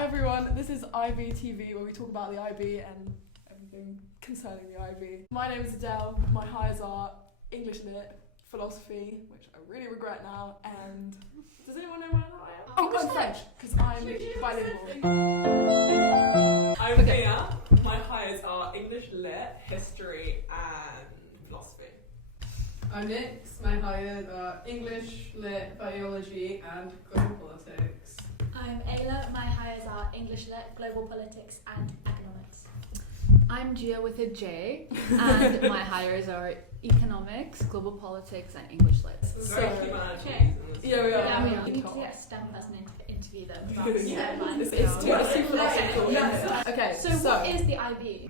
Hi everyone, this is IB TV where we talk about the IB and everything concerning the IB. My name is Adele, my highs are English Lit, Philosophy, which I really regret now, and does anyone know where I am? Oh, and French, because I'm bilingual. I'm Mia, my highs are English Lit, History and Philosophy. I'm Nix, my highs are English, Lit, Biology and Global Politics. I'm Ayla, my highs are English Lit, Global Politics and Economics. I'm Gia with a J, and my highs are Economics, Global Politics and English Lit. Okay. Yeah, we are. Yeah, we are. We need to get a STEM person in to interview them. It's too philosophical. Yeah. Okay, So what is the IB?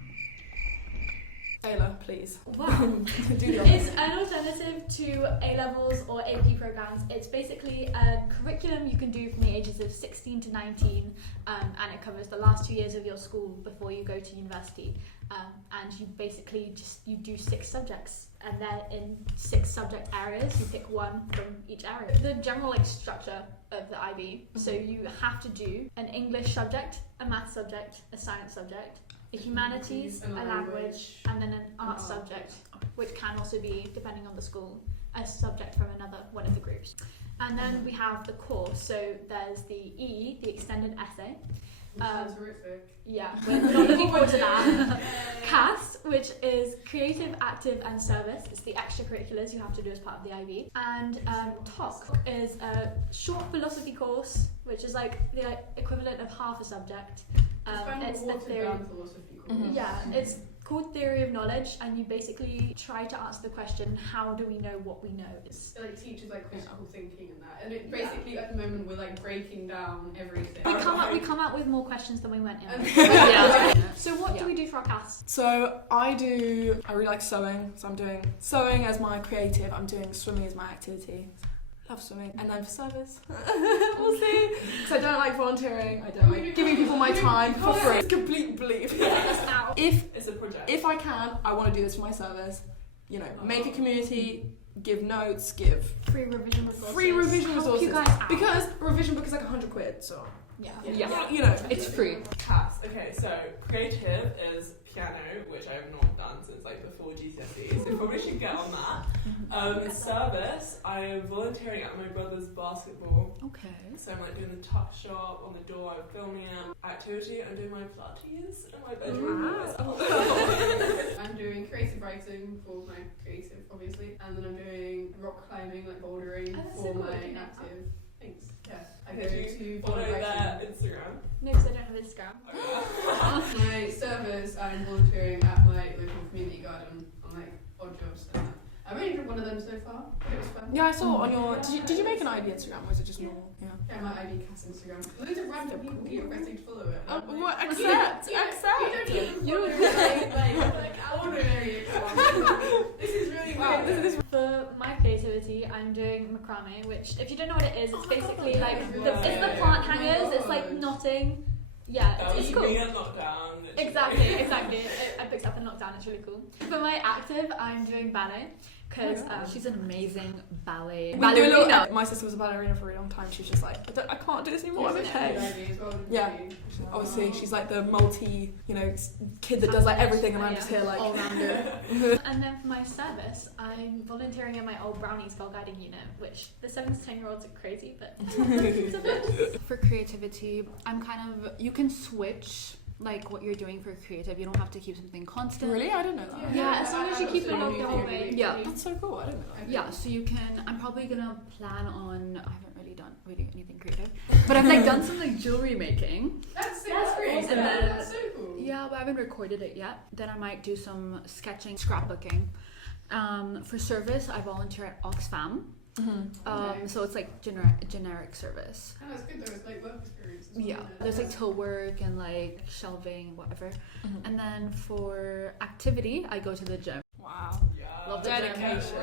Ayla, please. Wow. Do the It's an alternative to A-levels or AP programs. It's basically a curriculum you can do from the ages of 16 to 19, and it covers the last 2 years of your school before you go to university. And you basically you do 6 subjects, and they're in 6 subject areas. You pick one from each area. The general structure of the IB. So you have to do an English subject, a math subject, a science subject, a humanities, a language, and then an art subject, which can also be, depending on the school, a subject from another one of the groups. And then we have the course, so there's the E, the extended essay. Sounds horrific. Yeah, we're not looking forward to that. CAST, which is Creative, Active and Service. It's the extracurriculars you have to do as part of the IB. And TOC is a short philosophy course, which is like the equivalent of half a subject. It's the theory. Philosophy course. Mm-hmm. Yeah, it's called Theory of Knowledge, and you basically try to answer the question, how do we know what we know? It like teaches like critical thinking and that, and it basically at the moment we're like breaking down everything. We come out with more questions than we went in. Yeah. So what do we do for our CAST? So I really like sewing, so I'm doing sewing as my creative, I'm doing swimming as my activity. Love swimming. And then for service, we'll see. Because I don't like volunteering, I don't like giving people my time for free. It's complete belief. It's a project. If I can, I want to do this for my service. You know, make a community, give notes, give Free revision resources. free revision Help resources. you guys out. Because a revision book is like £100, so Yeah. you know. It's free. CAST. Okay, so creative is piano, which I have not done since like before GCSE, so probably should get on that. Service, I am volunteering at my brother's basketball. Okay. So I'm like doing the tuck shop on the door, I'm filming it. Activity, I'm doing my Pilates in my bedroom. I'm doing creative writing for my creative, obviously, and then I'm doing rock climbing, like bouldering, Oh, that's for so cool. my Do you know active things. Yeah, I go Did to you follow bouldering their Instagram? No, because I don't have Instagram. My service, I'm volunteering at my local community garden on like odd jobs and that. I've only done one of them so far, but it was fun. Yeah, I saw on your. Did you make an IB Instagram or is it just normal? Yeah. Yeah, my IB Cast Instagram. Loads of random people keep requesting to follow it. What? Accept! You don't You even like I want to marry you. This is really Wow, weird. this is For my creativity, I'm doing macrame, which, if you don't know what it is, it's basically like it's the God. plant hangers. It's like knotting. Yeah, That it's was cool. me at lockdown. literally. Exactly. I picked up in lockdown. It's really cool. For my active, I'm doing ballet because She's an amazing ballet We do a little. ballerina. My sister was a ballerina for a really long time. She was just like, I can't do this anymore. I'm okay. Yeah. Obviously, she's like the multi, kid that does like everything, and I'm just here like all rounder. And then for my service, I'm volunteering in my old brownie spell guiding unit, which the 7 to 10-year-olds are crazy, but it's a bit. For creativity, I'm you can switch like what you're doing for creative. You don't have to keep something constant. Really, I didn't know that. Yeah, as long as you keep it along the whole way. Yeah. That's so cool. I didn't know that. Yeah, so you can. I'm probably gonna plan on. I haven't really done anything creative, but I've like done some like jewelry making. That's great. awesome. And then- That's so cool. Yeah, but I haven't recorded it yet. Then I might do some sketching, scrapbooking. For service, I volunteer at Oxfam. Okay. So it's like generic service. Oh, that's good though. It's like work experience. Yeah, there's like till work and like shelving, whatever. And then for activity, I go to the gym. Wow. Yeah. Love the Dedication.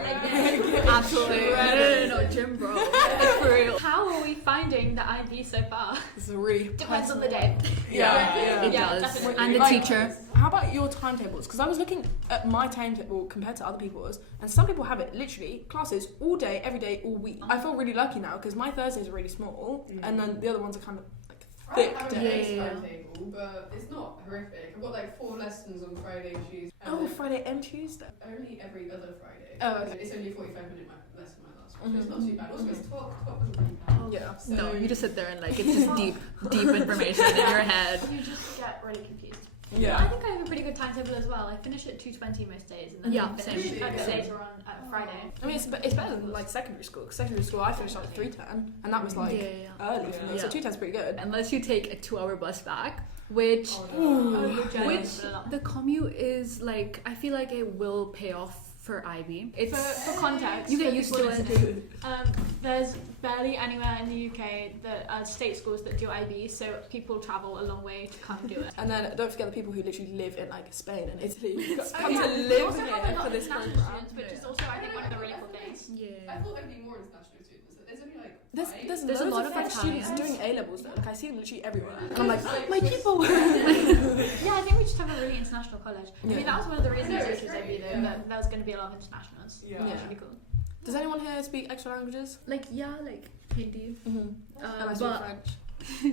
Absolutely. No, gym bro. It's for real. How are we finding the IB so far? This is a really Depends on the day. Yeah. It Yeah, does. definitely. And the Like, teacher. How about your timetables? Because I was looking at my timetable compared to other people's, and some people have it literally classes all day, every day, all week. I feel really lucky now because my Thursdays are really small, and then the other ones are kind of like I have a day. base Yeah. timetable, but it's not horrific. I've got like 4 lessons on Friday and Tuesday. Oh, Friday and Tuesday. Only every other Friday. Oh, okay. It's only a 45-minute lesson, my last one, so it's Mhm. not too bad. Also, it's 12 doesn't really bad. Yeah. So, No, you just sit there and like it's just deep information in your head. You just get really confused. Yeah. I think I have a pretty good timetable as well. I finish at 2:20 most days, and then Yeah, I finish same. a bit Yeah. later on at Friday. I mean, it's better than like secondary school. 'Cause secondary school, I finished at 3:10, and that was like early for me. Yeah. So 2:10 is pretty good. Unless you take a 2-hour bus back, which Oh, Your journey which is a lot. the commute is like, I feel like it will pay off for IB. It's For context, you get for used people to it. listening, there's barely anywhere in the UK that are state schools that do IB, so people travel a long way to come do it. And then don't forget the people who literally live in like Spain and Italy. Who come Oh, yeah. to We live also have a here lot for of this international program. students, which is also I think one of the really cool things. I Yeah. thought there'd be more international students. There's only like There's 5. loads a lot of of French students Italians. doing A levels though. Like I see them literally everywhere. And I'm like, Like, my people. Yeah, I think we just have a really international college. I mean, Yeah. that was one of the reasons I know, I it's chose great, IB though, yeah. that there was going to be a lot of internationals. Yeah. Which is Yeah. really cool. Does anyone here speak extra languages? Like Hindi. Mm-hmm. Um, And I speak but French.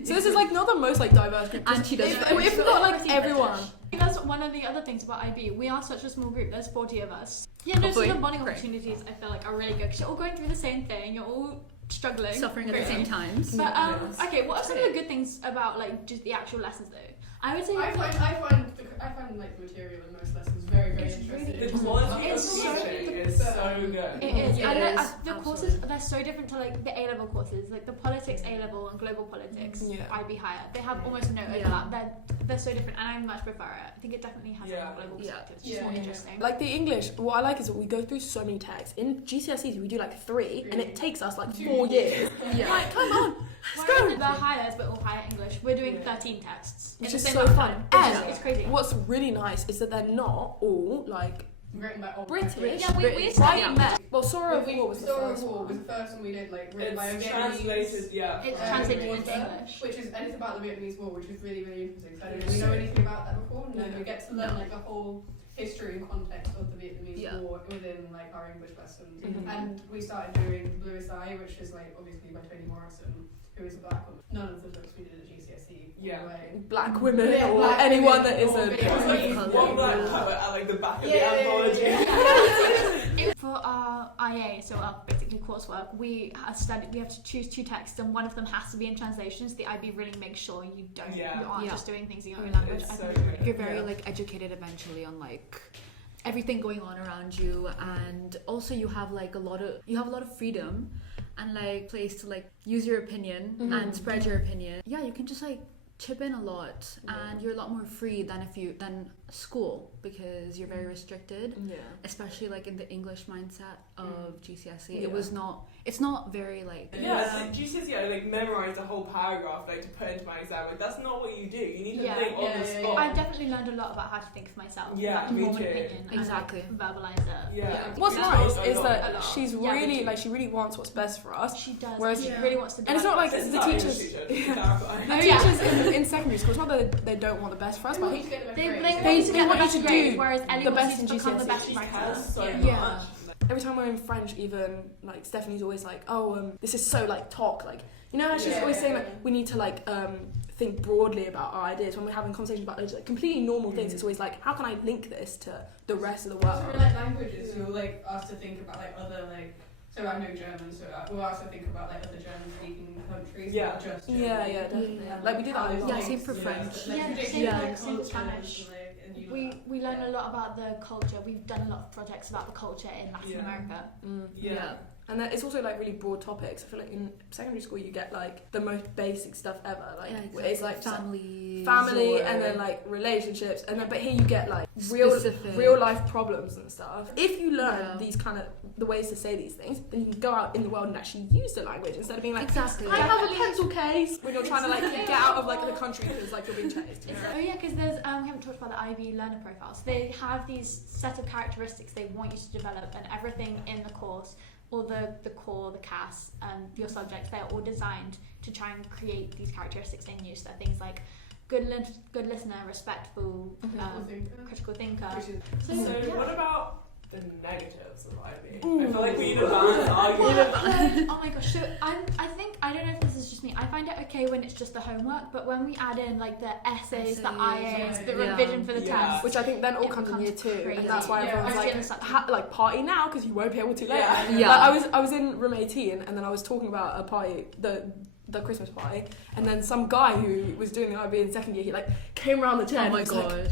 So this is like not the most like diverse group. And she does If French. we've got like Pretty everyone. British. I think that's one of the other things about IB. We are such a small group. There's 40 of us. Yeah, no, so Hopefully. the bonding Great. opportunities I feel like are really good because you're all going through the same thing. You're all struggling, Suffering at the Great. same times. But Yes. okay, what are some of the good things about like just the actual lessons though? I would say I find like the material in most lessons very It's interesting. really The quality of It's so- teaching is so good. it is. Yeah, And it the, is. the courses they're so different to like the A level courses, like the politics A level and global politics Yeah. IB higher. They have almost no Yeah. overlap. They're so different, and I much prefer it. I think it definitely has Yeah. a more global Yeah. perspective. It's just Yeah, more yeah. interesting. Like the English, what I like is that we go through so many texts. In GCSEs, we do like 3, and it takes us like 4 years. Yeah. Like, come on. Whereas the higher, but all higher English, we're doing Yeah. 13 texts. Which in is the so same amount fun. of time. And It's crazy. what's really nice is that they're not all like Written by old British. Yeah, we White yeah. men. Well, Sora of War was the Story of first War one. was the first one we did, like written by a It's Vietnamese. translated, yeah. It's from translated author, into English. which is and it's about the Vietnamese War, which is really really interesting. So I didn't really know anything about that before, and then we get to learn like the whole history and context of the Vietnamese Yeah. War within like our English lessons. Mhm. And we started doing Bluest Eye, which is like obviously by Toni Morrison, who is a black woman. None of the books we did at GCSE. Yeah. Black women Yeah, or black anyone women that or isn't. It was like Yeah. one black cover at like the back of Yeah, the anthology. For our IA, so our basically coursework, we have to choose 2 texts, and one of them has to be in translations. The IB really makes sure you don't, Yeah. you aren't Yeah. just doing things in your own language. It's I so think it's really good. You're very Yeah. like educated eventually on like everything going on around you, and also you have a lot of freedom and like place to like use your opinion Mhm. and spread your opinion. Yeah, you can just like chip in a lot, Yeah. and you're a lot more free than school because you're very restricted, Yeah. especially like in the English mindset of GCSE. Yeah. It's not very like Yeah, it's like GCSE, I like memorized a whole paragraph like to put into my exam. Like that's not what you do. You need to Yeah. think on Yeah, the yeah, spot. I've definitely learned a lot about how to think for myself. Yeah, like, to me form an too. opinion Exactly. and like, verbalize it. Yeah. What's Yeah. nice A is lot. A that lot. she's Yeah, me really too. like she really wants what's best for us. She does. Whereas- she Yeah. really wants to. And it's not like This is the our teachers. English teacher, to clarify. The Oh, yeah. teachers in secondary school, it's not that they don't want the best for us, but I think They They want you to want get you the to best do grades, whereas Ellie the wants best you to in become the best GCSE. She writer. has so Yeah. much. every time we're in French, even like Stephanie's always like, oh, this is so like talk, like you know how she's Yeah, always yeah, saying yeah. like we need to like think broadly about our ideas when we're having conversations about like, completely normal things. Mm. It's always like, how can I link this to the rest of the Also, world? in like languages, you're like asked to think about like other like. So I know German, so we'll also think about like other German-speaking countries, Yeah. not just Germany. Yeah, definitely. Yeah. Like we did that. a lot. Yeah, same for French. Like, Yeah, traditions, same like, same with cultures, Spanish. like, and you We learn a lot about the culture. We've done a lot of projects about the culture in Latin Yeah. America. Yeah. And then it's also like really broad topics. I feel like in secondary school you get like the most basic stuff ever. Like yeah, exactly. it's like family, and then like relationships, and then but here you get like specific. real life problems and stuff. If you learn Yeah. these kind of the ways to say these things, then you can go out in the world and actually use the language instead of being like, Exactly. I have a pencil case when you're trying to like get out of like the country because like you're being chased. You know? Oh yeah, because there's we haven't talked about the IB learner profiles. They have these set of characteristics they want you to develop, and everything in the course, or the core, the CAS, your subjects, they're all designed to try and create these characteristics in you. So they're things like good listener, respectful, I think, critical thinker. which is So, So yeah. what about the negatives of IB. I feel like we need a balanced argument. Oh my gosh, so I think, I don't know if this is just me, I find it okay when it's just the homework, but when we add in like the essays, the IAs, the revision for the test, which I think then all it comes in year 2, crazy. and that's why everyone's like party now because you won't be able to later. Yeah. Like, I was in room 18 and then I was talking about a party, the Christmas party, and then some guy who was doing the IB in second year, he like came around the chair and was like,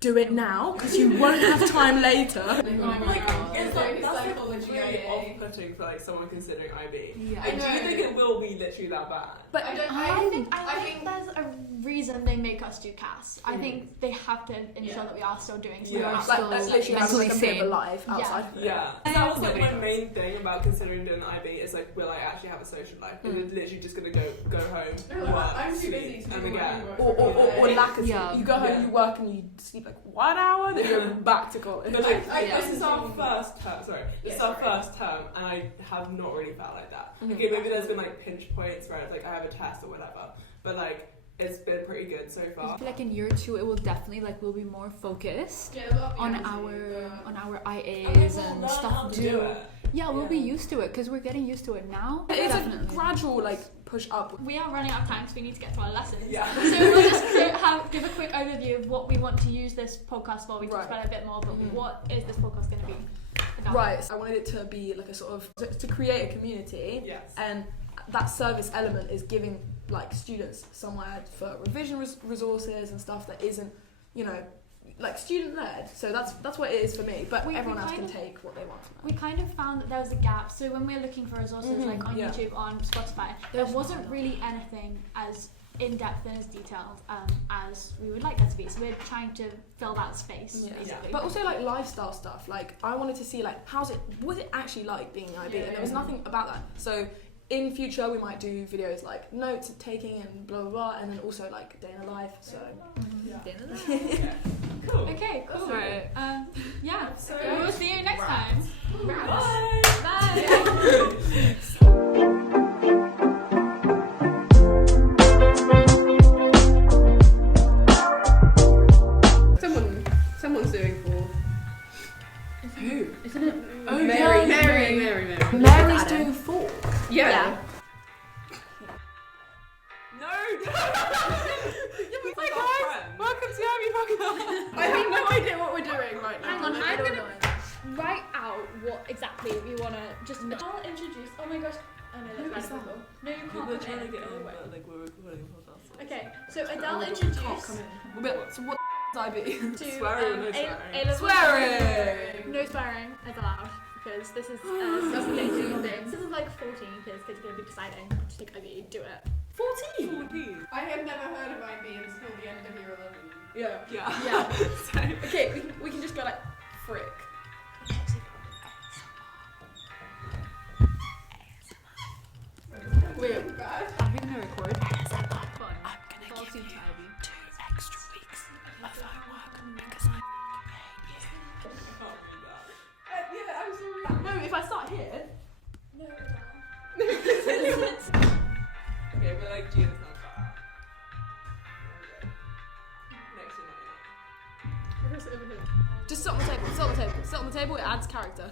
do it now because you won't have time later. It's like, that's psychology really IA. off-putting for like someone considering IB. Yeah. And do you think it will be literally that bad? But I think there's a reason they make us do CAS. I think they have to ensure that we are still doing something. Yeah. like that's literally mentally like a bit of a sane. life outside of it. Yeah. That was like my main thing about considering doing the IB is like, will I actually have a social life? Because it's literally just gonna go home, work, I'm too sleep, busy to and do again. Or lack of sleep. Yeah. You go home, you work, and you sleep like 1 hour, then you're back to college. But like, I this is our think- first term. Sorry, this is Yeah, our sorry. first term, and I have not really felt like that. Mhm. Okay, maybe there's been like pinch points where it's like I have a test or whatever, but like it's been pretty good so I far. feel like in year 2 it will definitely like we'll be more focused on our IAs and stuff. do it. Yeah, we'll be used to it because we're getting used to it now. It's Definitely. a gradual like push up. We are running out of time because we need to get to our lessons. Yeah. So we'll just give a quick overview of what we want to use this podcast for. We talked about it a bit more, but what is this podcast going to be about? Right, so I wanted it to be like a sort of to create a community, Yes. and that service element is giving like students somewhere for revision resources and stuff that isn't, you know, like student led. So that's what it is for me. But We everyone else kind can of- take what they want. We kind of found that there was a gap. So when we're looking for resources like on yeah. YouTube, on Spotify, there wasn't really anything as in-depth and as detailed as we would like there to be. So we're trying to fill that space, Yeah. basically. But also like lifestyle stuff. Like I wanted to see like was it actually like being IB, and there was nothing about that. So in future we might do videos like notes taking and blah blah blah, and then also like day in a life. So Yeah. Cool. Okay, cool. Right. Yeah. So We'll see you next time. Bye. Bye. Someone's doing 4. who? Isn't it? Oh Mary. Mary's doing 4. Yeah. No. Hi guys, welcome to IB Program. I have no idea what we're doing right now. Hang on, I I'm don't gonna know. write out what exactly we want to just. I'll introduce. Oh my gosh. Oh no, that's Who is random people. No, you can't We're come trying in. to get Go in, away. but like we're recording podcast. Okay, so Adele Can't introduced come in. So what is IB? to Swearing or no swearing? A-level Swearing. No swearing is allowed because this is dating thing. This is like 14 because kids are going to be deciding to take IB. Do it. 14. I had never heard of IB until the end of year 11. Yeah. Yeah. So, Okay, we can just go like frick. Weird. Bad. Are we gonna record? Fun. I'm gonna Fall give soon you to Ivy. 2 extra weeks of homework because I hate you. Yeah, I'm sorry. No, if I start here. No, okay, but like Gina's not far. Next to my Just sit on the table. Sit on the table. Sit on the table. It adds character.